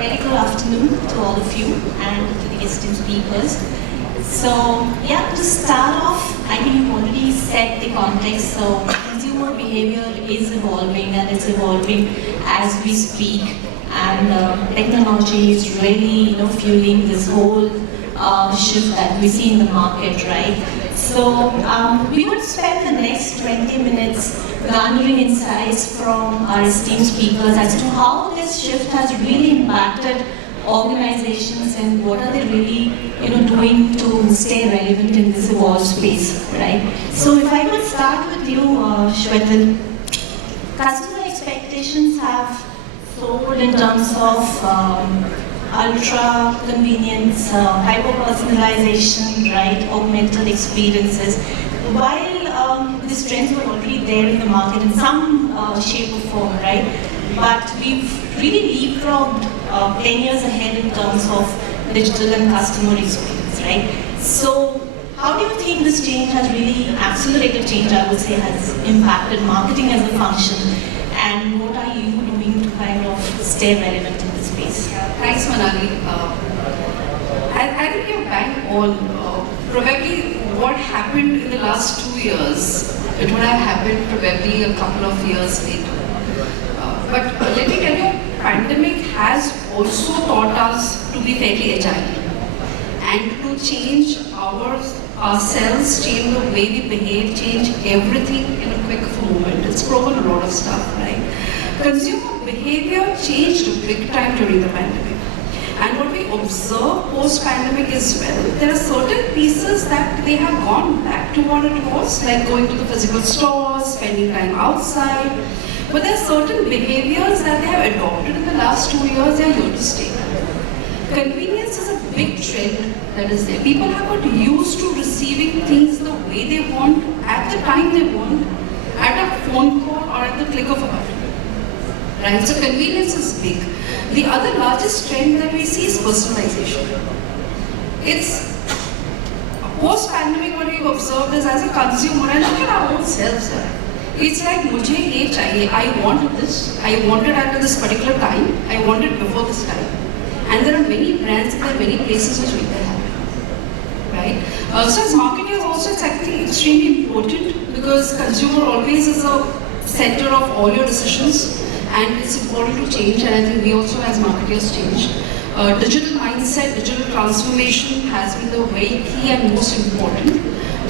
Very good afternoon to all of you and to the esteemed speakers. So, yeah, to start off, I think you've already set the context. So, consumer behavior is evolving and it's evolving as we speak. And technology is really, fueling this whole shift that we see in the market, right? So, we would spend the next 20 minutes garnering insights from our esteemed speakers as to how this shift has really impacted organizations and what are they really doing to stay relevant in this evolved space, right? So if I could start with you, Shwetal, customer expectations have soared in terms of ultra convenience, hyper personalization, right, augmented experiences. While these trends were already there in the market in some shape or form, right? But we've really leapfrogged 10 years ahead in terms of digital and customer experience, right? So, how do you think this change has really accelerated change, I would say, has impacted marketing as a function? And what are you doing to kind of stay relevant in this space? Thanks, Manali. I think you're bang on. Probably what happened in the last 2 years, it would have happened probably a couple of years later. But let me tell you, pandemic has also taught us to be fairly agile and to change ourselves, change the way we behave, change everything in a quick moment. It's proven a lot of stuff, right? Consumer behavior changed big time during the pandemic. And what we observe post-pandemic as well, there are certain pieces that they have gone back to what it was, like going to the physical stores, spending time outside. But there are certain behaviors that they have adopted in the last 2 years, they are here to stay. Convenience is a big trend that is there. People have got used to receiving things the way they want, at the time they want, at a phone call or at the click of a button. Right? So convenience is big. The other largest trend that we see is personalization. It's post-pandemic, what we've observed is as a consumer, and look at our own selves. It's like, mujhe ye chahiye. I want this. I want it at this particular time. I want it before this time. And there are many brands and there are many places which make that happen. Right? So as marketers also, it's actually extremely important because consumer always is a center of all your decisions. And it's important to change, and I think we also as marketers change. Digital mindset, digital transformation has been the very key and most important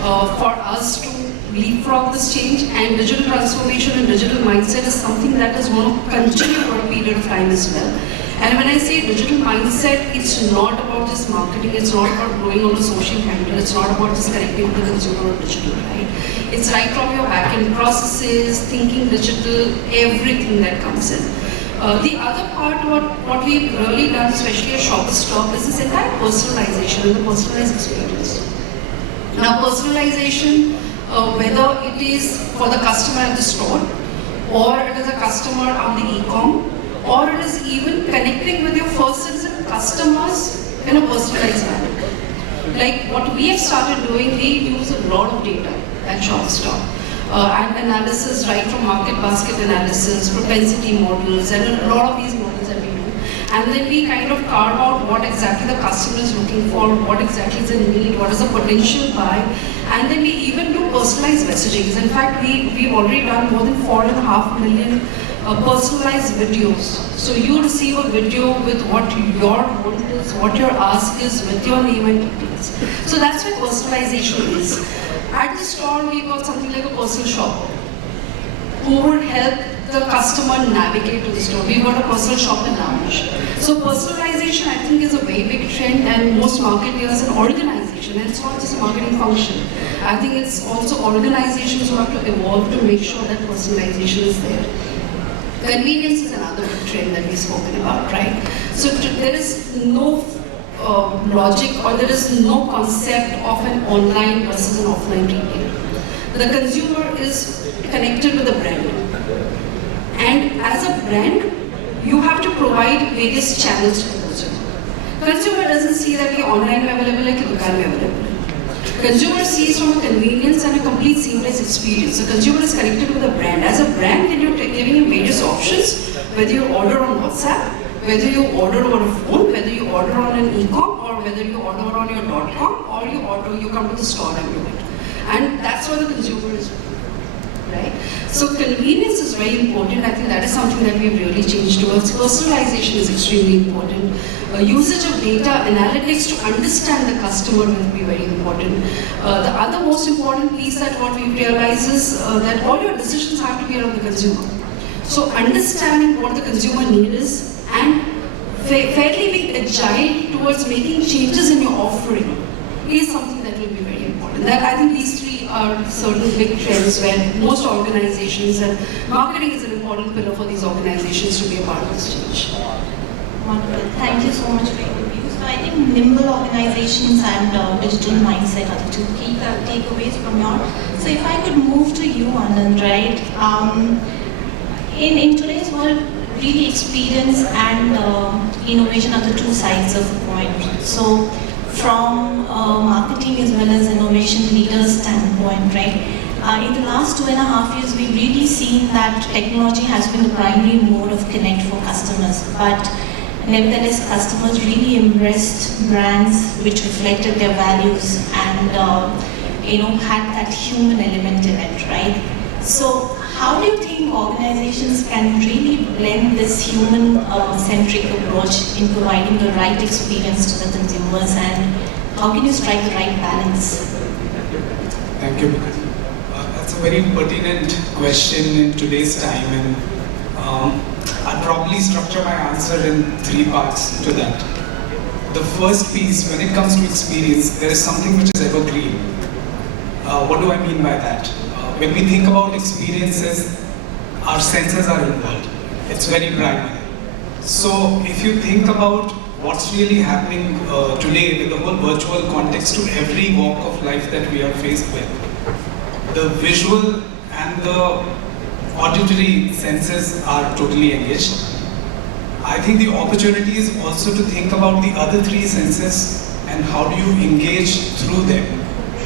for us to leapfrog this change, and digital transformation and digital mindset is something that is going to continue for a period of time as well. And when I say digital mindset, it's not about just marketing, it's not about growing on a social handle, it's not about just connecting with the consumer or digital, right? It's right from your back-end processes, thinking digital, everything that comes in. The other part, what we've really done, especially at Shopper Stop, is this entire personalization and the personalized experience. Now, personalization, whether it is for the customer at the store, or it is a customer on the e-com, or it is even connecting with your first citizen customers in a personalized manner. Like what we have started doing, we use a lot of data at ShopStop. And analysis, right from market basket analysis, propensity models, and a lot of these models that we do. And then we kind of carve out what exactly the customer is looking for, what exactly is the need, what is the potential buy, and then we even do personalized messaging. In fact, we've already done more than 4.5 million personalized videos. So you receive a video with what your want is, what your ask is, with your name and details. So that's what personalization is. At the store, we got something like a personal shopper who would help the customer navigate to the store. We've got a personal shopper lounge. So personalization, I think, is a very big trend, and most marketers and organization, and it's not just a marketing function. I think it's also organizations who have to evolve to make sure that personalization is there. Convenience is another big trend that we've spoken about, right? So there is no logic or there is no concept of an online versus an offline retail. The consumer is connected with the brand. And as a brand, you have to provide various channels to the consumer. Consumer doesn't see that you're online available like you can be available. Consumer sees from a convenience and a complete seamless experience. The consumer is connected with a brand. As a brand, then you're giving him various options, whether you order on WhatsApp, Whether you order over a phone, whether you order on an e-com, or whether you order on your .com, or you come to the store and do it. And that's what the consumer is doing. Right? So convenience is very important. I think that is something that we've really changed towards. Personalization is extremely important. Usage of data analytics to understand the customer will be very important. The other most important piece that what we've realized is that all your decisions have to be around the consumer. So understanding what the consumer need is and fairly being agile towards making changes in your offering is something that will be very important. That I think these three are certain big trends where most organizations, and marketing is an important pillar for these organizations to be a part of this change. Wonderful. Thank you so much for your review. So I think nimble organizations and digital mindset are the two key takeaways from your. So if I could move to you, Anand, right? In today's world, really experience and innovation are the two sides of a coin. So from marketing as well as innovation leaders standpoint, right? In the last 2.5 years, we've really seen that technology has been the primary mode of connect for customers. But nevertheless, customers really embraced brands which reflected their values and had that human element in it, right? So how do you think organizations can really blend this human-centric approach in providing the right experience to the consumers, and how can you strike the right balance? Thank you. That's a very pertinent question in today's time, and I'll probably structure my answer in 3 parts to that. The first piece, when it comes to experience, there is something which is evergreen. What do I mean by that? When we think about experiences, our senses are involved. It's very primary. So if you think about what's really happening today with the whole virtual context to every walk of life that we are faced with, the visual and the auditory senses are totally engaged. I think the opportunity is also to think about the other 3 senses and how do you engage through them.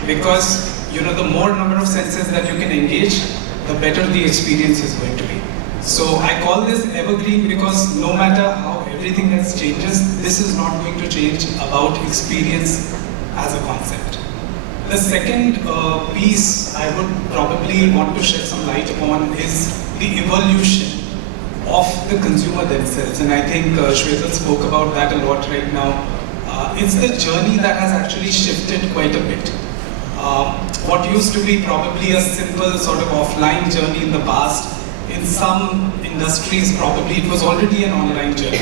Because the more number of senses that you can engage, the better the experience is going to be. So I call this evergreen because no matter how everything else changes, this is not going to change about experience as a concept. The second piece I would probably want to shed some light upon is the evolution of the consumer themselves. And I think Shwetal spoke about that a lot right now. It's the journey that has actually shifted quite a bit. What used to be probably a simple sort of offline journey in the past, in some industries probably it was already an online journey.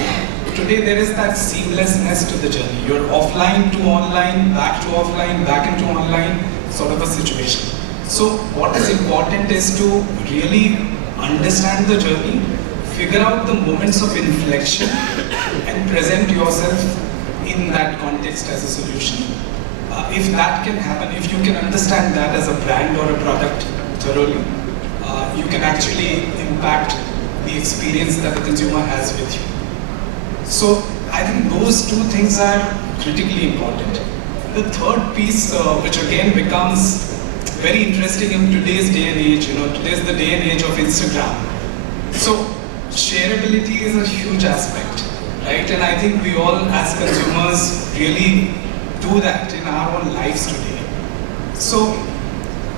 Today there is that seamlessness to the journey. You're offline to online, back to offline, back into online sort of a situation. So what is important is to really understand the journey, figure out the moments of inflection and present yourself in that context as a solution. If that can happen, if you can understand that as a brand or a product thoroughly, you can actually impact the experience that the consumer has with you. So I think those 2 things are critically important. The third piece, which again becomes very interesting in today's day and age, today's the day and age of Instagram. So shareability is a huge aspect, right? And I think we all as consumers really do that in our own lives today. So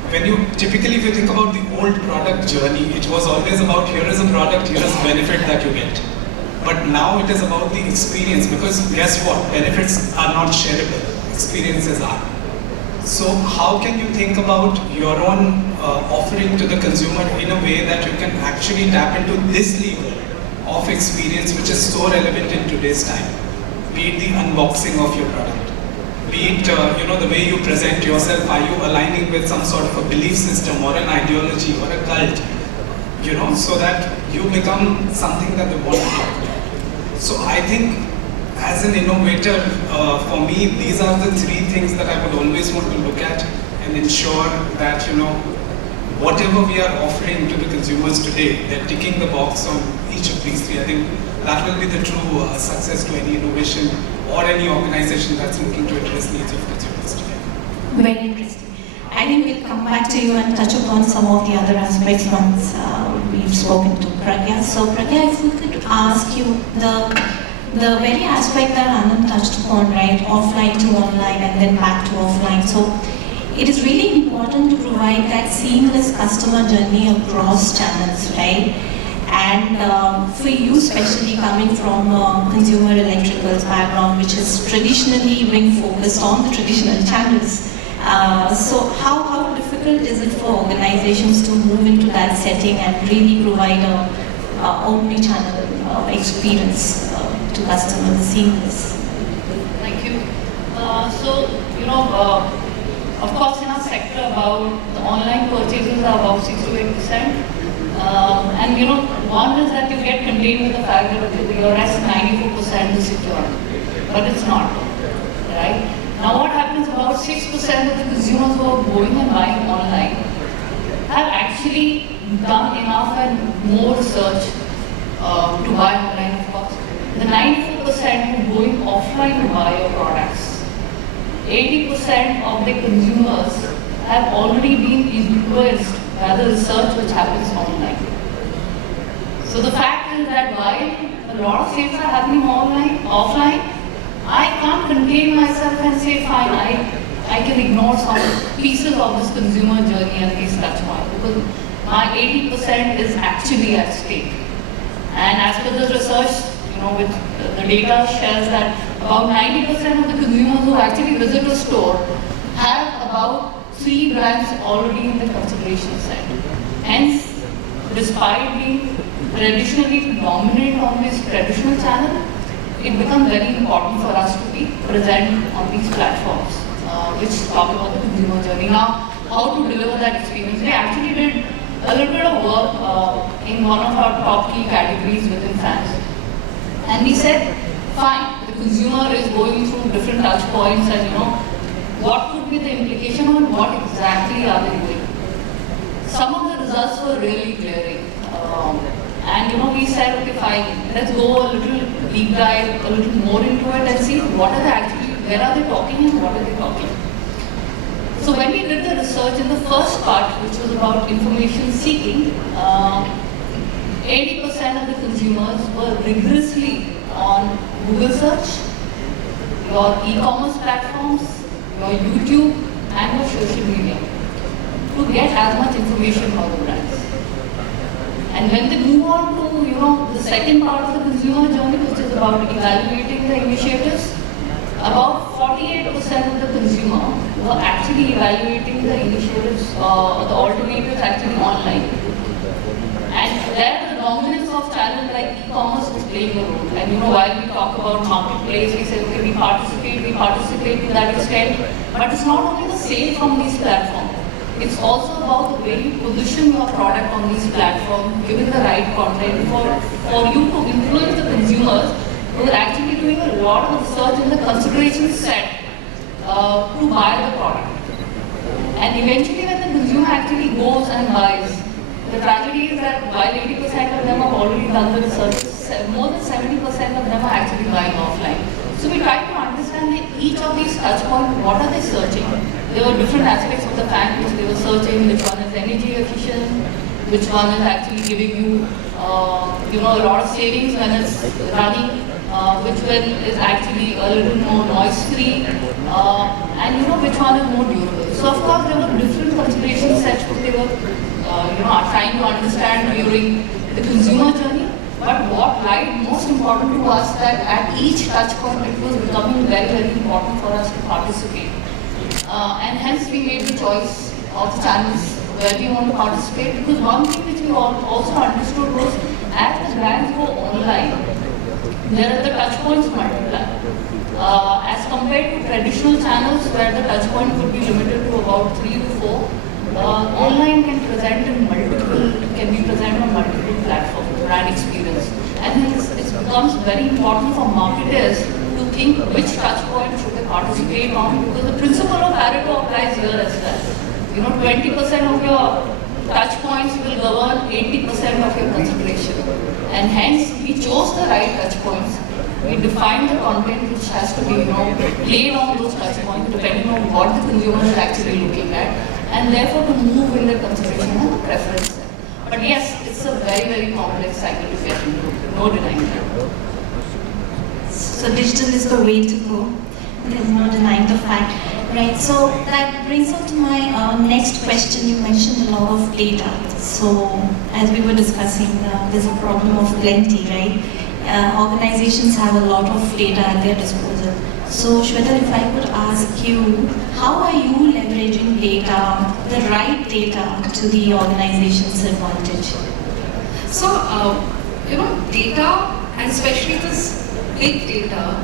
when you typically, if you think about the old product journey, it was always about here is a product, here is a benefit that you get. But now it is about the experience, because guess what? Benefits are not shareable, experiences are. So how can you think about your own offering to the consumer in a way that you can actually tap into this level of experience which is so relevant in today's time? Be it the unboxing of your product, be it the way you present yourself. Are you aligning with some sort of a belief system or an ideology or a cult, so that you become something that they want to be. So I think as an innovator, for me, these are the 3 things that I would always want to look at and ensure that, whatever we are offering to the consumers today, they're ticking the box on each of these 3. I think that will be the true success to any innovation or any organization that's looking to address needs of consumers today. Very interesting. I think we'll come back to you and touch upon some of the other aspects once we've spoken to Pragya. So Pragya, if we could ask you, the the very aspect that Anand touched upon, right, offline to online and then back to offline. So it is really important to provide that seamless customer journey across channels, right? And for you, especially coming from a consumer electricals background, which is traditionally been focused on the traditional channels. So how difficult is it for organizations to move into that setting and really provide a omni-channel experience to customers, seamless? Thank you. Of course, in our sector, about the online purchases are about 6 to 8%. One is that you get contained with the fact that your rest 94% is secure, but it's not, right? Now, what happens? About 6% of the consumers who are going and buying online have actually done enough and more research to buy online, of course. The 94% who are going offline to buy your products, 80% of the consumers have already been influenced by the research which happens online. So the fact is that while a lot of sales are happening offline, I can't contain myself and say, fine, I can ignore some pieces of this consumer journey and these touch points, because my 80% is actually at stake. And as per the research, which the data shares that about 90% of the consumers who actually visit a store have about 3 brands already in the consideration set. Hence, despite being traditionally dominant on this traditional channel, it becomes very important for us to be present on these platforms, which talk about the consumer journey. Now, how to deliver that experience? We actually did a little bit of work in one of our top key categories within fans. And we said, fine, the consumer is going through different touch points and what could be the implication on what exactly are they doing? Some of the results were really glaring. We said, okay, fine, let's go a little deep dive, a little more into it and see what are they actually, where are they talking and what are they talking. So when we did the research in the first part, which was about information seeking, 80% of the consumers were rigorously on Google search, your e-commerce platforms, your YouTube and your social media to get as much information about the brands. And when they move on to the second part of the consumer journey, which is about evaluating the initiatives, about 48% of the consumer were actually evaluating the initiatives, the alternatives actually online. And there the dominance of channels like e-commerce is playing a role. And while we talk about marketplace, we say, okay, we participate to that extent. But it's not only the sale from these platforms. It's also about the way you position your product on these platforms, giving the right content for you to influence the consumers who are actually doing a lot of research in the consideration set to buy the product. And eventually when the consumer actually goes and buys, the tragedy is that while 80% of them have already done the research, more than 70% of them are actually buying offline. So we try to understand each of these touch points, what are they searching? There were different aspects of the fan which they were searching, which one is energy efficient, which one is actually giving you, a lot of savings when it's running, which one is actually a little more noise-free, and which one is more durable. So of course there were different consideration sets which they were trying to understand during the consumer journey. But what lied most important to us that at each touch point it was becoming very, very important for us to participate. And hence we made the choice of the channels where we want to participate, because one thing which we also understood was as the brands go online, there are the touch points multiply. As compared to traditional channels where the touch point could be limited to about 3 to 4, online can be present on multiple platforms, brand experience. And hence it becomes very important for marketers to think which touch point should they participate on, because the principle of Pareto applies here as well. 20% of your touch points will govern 80% of your consideration. And hence we chose the right touch points. We defined the content which has to be played on those touch points depending on what the consumer is actually looking at, and therefore to move in the consideration and the preference. But yes, it's a very, very complex cycle to get into, no denying that. So digital is the way to go. There's no denying the fact, right? So that brings up to my next question. You mentioned a lot of data. So as we were discussing, there's a problem of plenty, right? Organizations have a lot of data at their disposal. So Shwetal, if I could ask you, how are you leveraging data, the right data, to the organization's advantage? So, data, and especially this big data,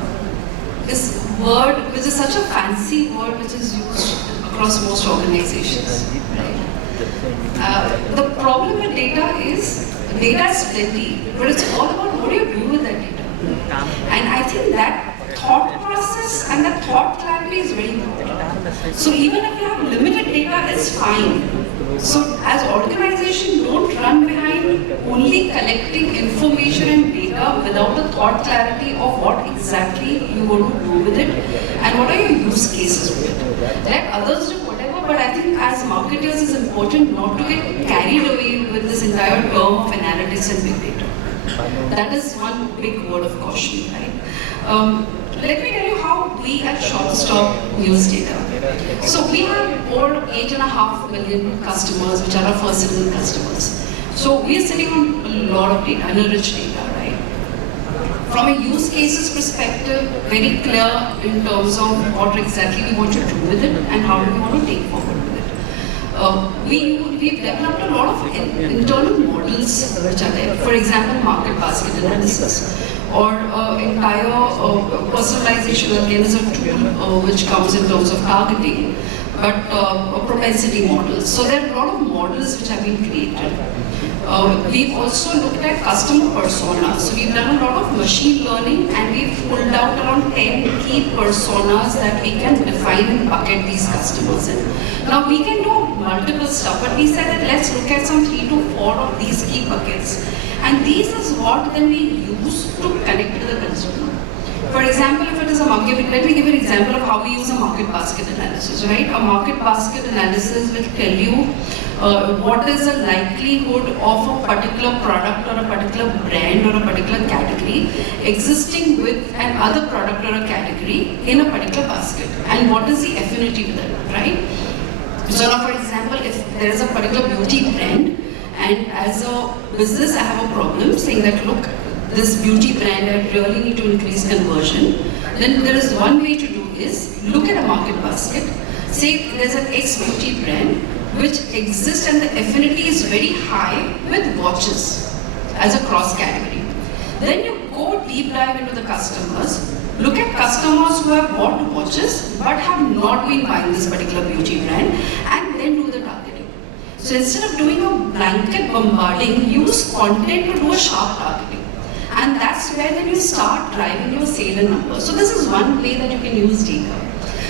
this word, which is such a fancy word which is used across most organizations. Right? The problem with data is plenty, but it's all about what do you do with that data. And I think that thought process and that thought clarity is very important. So even if you have limited data, it's fine. So as organization, don't run behind only collecting information and data without the thought clarity of what exactly you want to do with it and what are your use cases with it. Let others do whatever, but I think as marketers it's important not to get carried away with this entire term of analytics and big data. That is one big word of caution, right? Let me tell you how we at ShopStop use data. So we have over 8.5 million customers, which are our first citizen customers. So we are sitting on a lot of data, enriched data, right? From a use cases perspective, very clear in terms of what exactly we want to do with it and how do we want to take forward with it. We've developed a lot of internal models which are there. For example, market basket analysis or entire personalization, again, is a tool which comes in terms of targeting, but propensity models. So there are a lot of models which have been created. We've also looked at customer personas. So we've done a lot of machine learning and we've pulled out around 10 key personas that we can define and bucket these customers in. Now we can do multiple stuff, but we said that let's look at some 3 to 4 of these key buckets. And these is what then we use to connect to the consumer. For example, if it is a market, let me give you an example of how we use a market basket analysis, right? A market basket analysis will tell you what is the likelihood of a particular product or a particular brand or a particular category existing with another product or a category in a particular basket, and what is the affinity with that, right? So now, for example, if there is a particular beauty brand, and as a business I have a problem saying that, look, this beauty brand, I really need to increase conversion, then there is one way to do is look at a market basket, say there's an X beauty brand which exists and the affinity is very high with watches as a cross category. Then you go deep dive into the customers, look at customers who have bought watches but have not been buying this particular beauty brand, and then do the targeting. So instead of doing a blanket bombarding, use content to do a sharp targeting. And that's where then you start driving your sale and numbers. So this is one way that you can use data.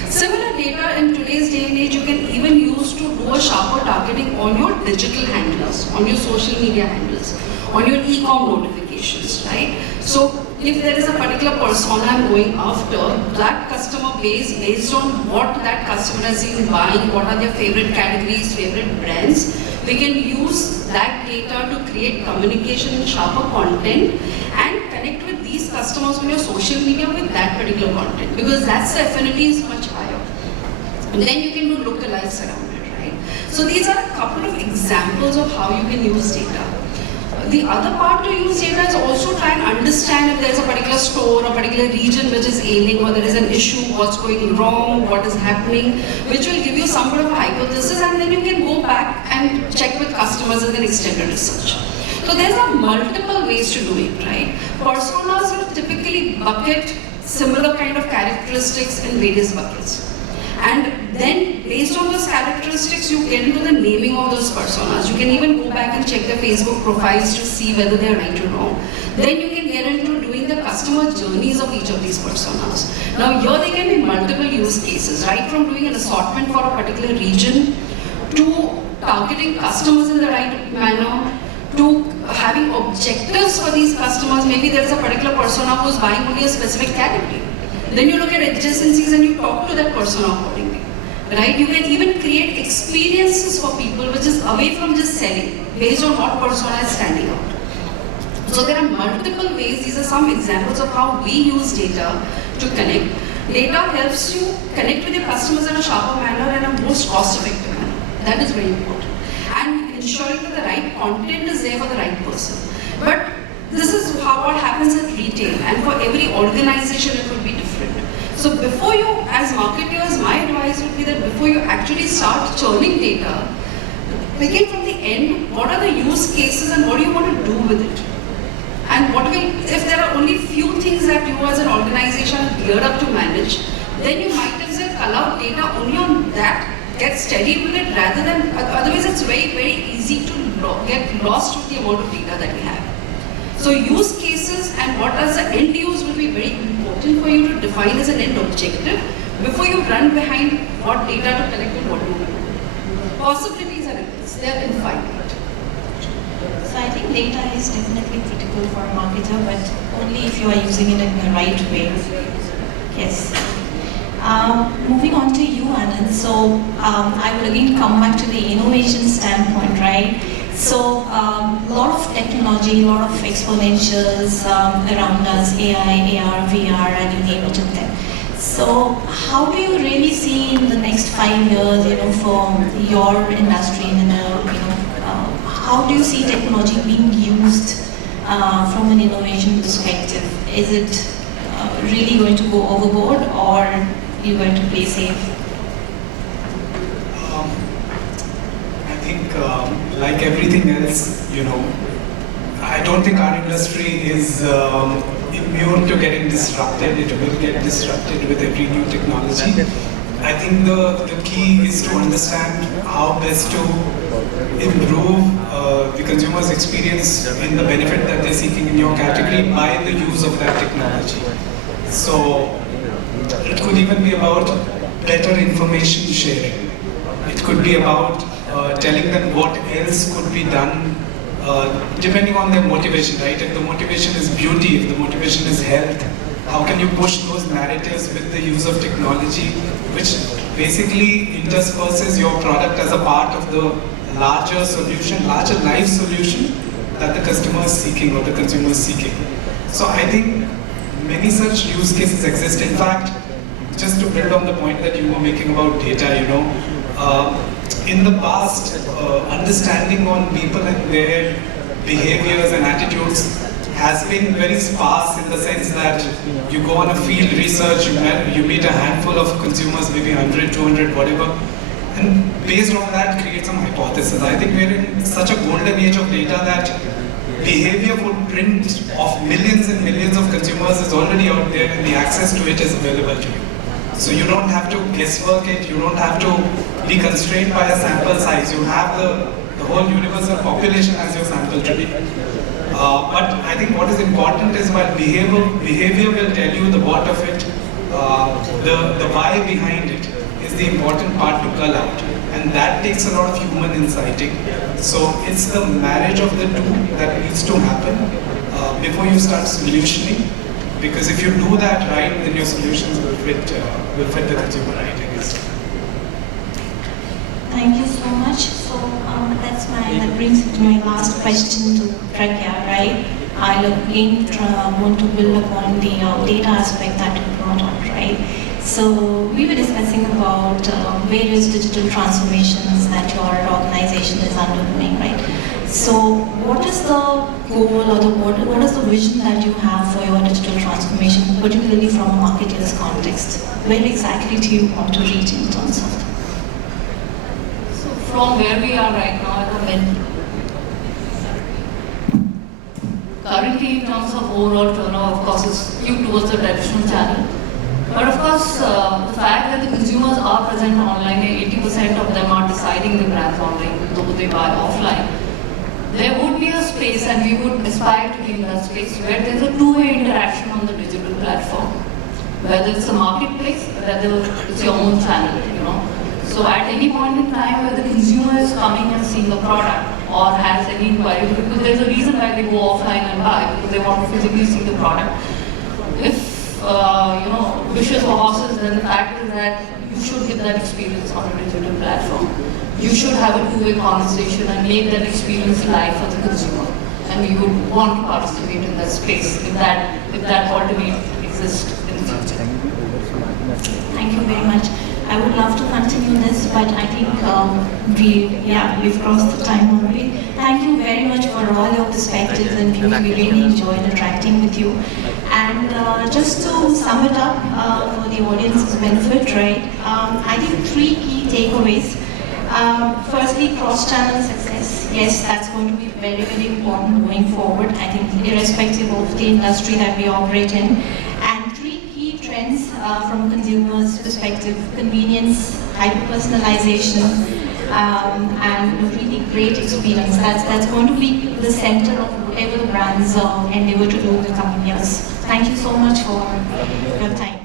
Similar data in today's day and age you can even use to do a sharper targeting on your digital handles, on your social media handles, on your e-com notifications, right? So if there is a particular persona I'm going after, that customer base, based on what that customer has been buying, what are their favorite categories, favorite brands, we can use that data to create communication and sharper content and connect with these customers on your social media with that particular content, because that's the affinity is much higher. And then you can do lookalikes around it, right? So these are a couple of examples of how you can use data. The other part to use data is also try and understand if there is a particular store or particular region which is ailing, or there is an issue, what's going wrong, what is happening, which will give you some sort of a hypothesis, and then you can go back and check with customers and then extend your research. So there are multiple ways to do it, right? Personas will typically bucket similar kind of characteristics in various buckets. And then based on those characteristics, you get into the naming of those personas. You can even go back and check their Facebook profiles to see whether they're right or wrong. Then you can get into doing the customer journeys of each of these personas. Now here there can be multiple use cases, right from doing an assortment for a particular region, to targeting customers in the right manner, to having objectives for these customers. Maybe there is a particular persona who's buying only a specific category. Then you look at adjacencies and you talk to that person accordingly, right? You can even create experiences for people which is away from just selling, based on what persona is standing out. So there are multiple ways. These are some examples of how we use data to connect. Data helps you connect with your customers in a sharper manner and a most cost-effective manner. That is very important. And ensuring that the right content is there for the right person. But this is what happens in retail, and for every organization it will be different. So before you, as marketers, my advice would be that before you actually start churning data, begin from the end. What are the use cases and what do you want to do with it? And what will, if there are only few things that you as an organization are geared up to manage, then you might as well cull out data only on that, get steady with it rather than, otherwise it's very, very easy to get lost with the amount of data that we have. So use cases and what as the end use will be very important for you to define as an end objective before you run behind what data to collect and what to do. Possibilities are immense, they are infinite. So I think data is definitely critical for a marketer, but only if you are using it in the right way. Yes. Moving on to you, Anand. So I would again come back to the innovation standpoint, right? So a lot of technology, a lot of exponentials around us, AI, AR, VR, and you name it in them. So how do you really see in the next 5 years, for your industry, how do you see technology being used from an innovation perspective? Is it really going to go overboard, or are you going to play safe? I think, like everything else, I don't think our industry is immune to getting disrupted. It will get disrupted with every new technology. I think the key is to understand how best to improve the consumer's experience in the benefit that they're seeking in your category by the use of that technology. So it could even be about better information sharing. It could be about telling them what else could be done depending on their motivation, right? If the motivation is beauty, if the motivation is health, how can you push those narratives with the use of technology, which basically intersperses your product as a part of the larger solution, larger life solution that the customer is seeking or the consumer is seeking. So I think many such use cases exist. In fact, just to build on the point that you were making about data, in the past, understanding on people and their behaviors and attitudes has been very sparse in the sense that you go on a field research, you meet a handful of consumers, maybe 100, 200, whatever, and based on that create some hypothesis. I think we're in such a golden age of data that behavior footprint of millions and millions of consumers is already out there and the access to it is available to you. So you don't have to guesswork it, you don't have to be constrained by a sample size. You have the whole universal population as your sample today. But I think what is important is while behavior will tell you the what of it, the why behind it is the important part to cull out. And that takes a lot of human insighting. So it's the marriage of the two that needs to happen before you start solutioning. Because if you do that right, then your solutions will fit the consumer right, I guess. Thank you so much. So that brings me to my last question to Pragya, right? I'll again want to build upon the data aspect that you brought up, right? So we were discussing about various digital transformations that your organization is undergoing, right? So what is the goal or what is the vision that you have for your digital transformation, particularly from a marketer's context? Where exactly do you want to reach in terms of that? So from where we are right now at the moment, currently in terms of overall turnover, of course, is skewed towards the traditional channel. But of course, the fact that the consumers are present online and 80% of them are deciding the brands online, though they buy offline, there would be a space, and we would aspire to be in that space, where there's a two-way interaction on the digital platform. Whether it's a marketplace, whether it's your own channel, So at any point in time where the consumer is coming and seeing a product or has any inquiry, because there's a reason why they go offline and buy, because they want to physically see the product. If wishes for horses, then the fact is that you should get that experience on a digital platform. You should have a two-way conversation and make that experience live for the consumer. And we would want to participate in that space if that alternate exists in the future. Thank you very much. I would love to continue this, but I think we've crossed the time already. Thank you very much for all your perspectives and views. We really enjoyed interacting with you. And just to sum it up for the audience's benefit, right? I think 3 key takeaways. Firstly, cross-channel success. Yes, that's going to be very, very important going forward. I think irrespective of the industry that we operate in. And 3 key trends from consumers' perspective: convenience, hyper-personalization, and a really great experience. That's going to be the center of whatever the brands endeavor to do in the coming years. Thank you so much for your time.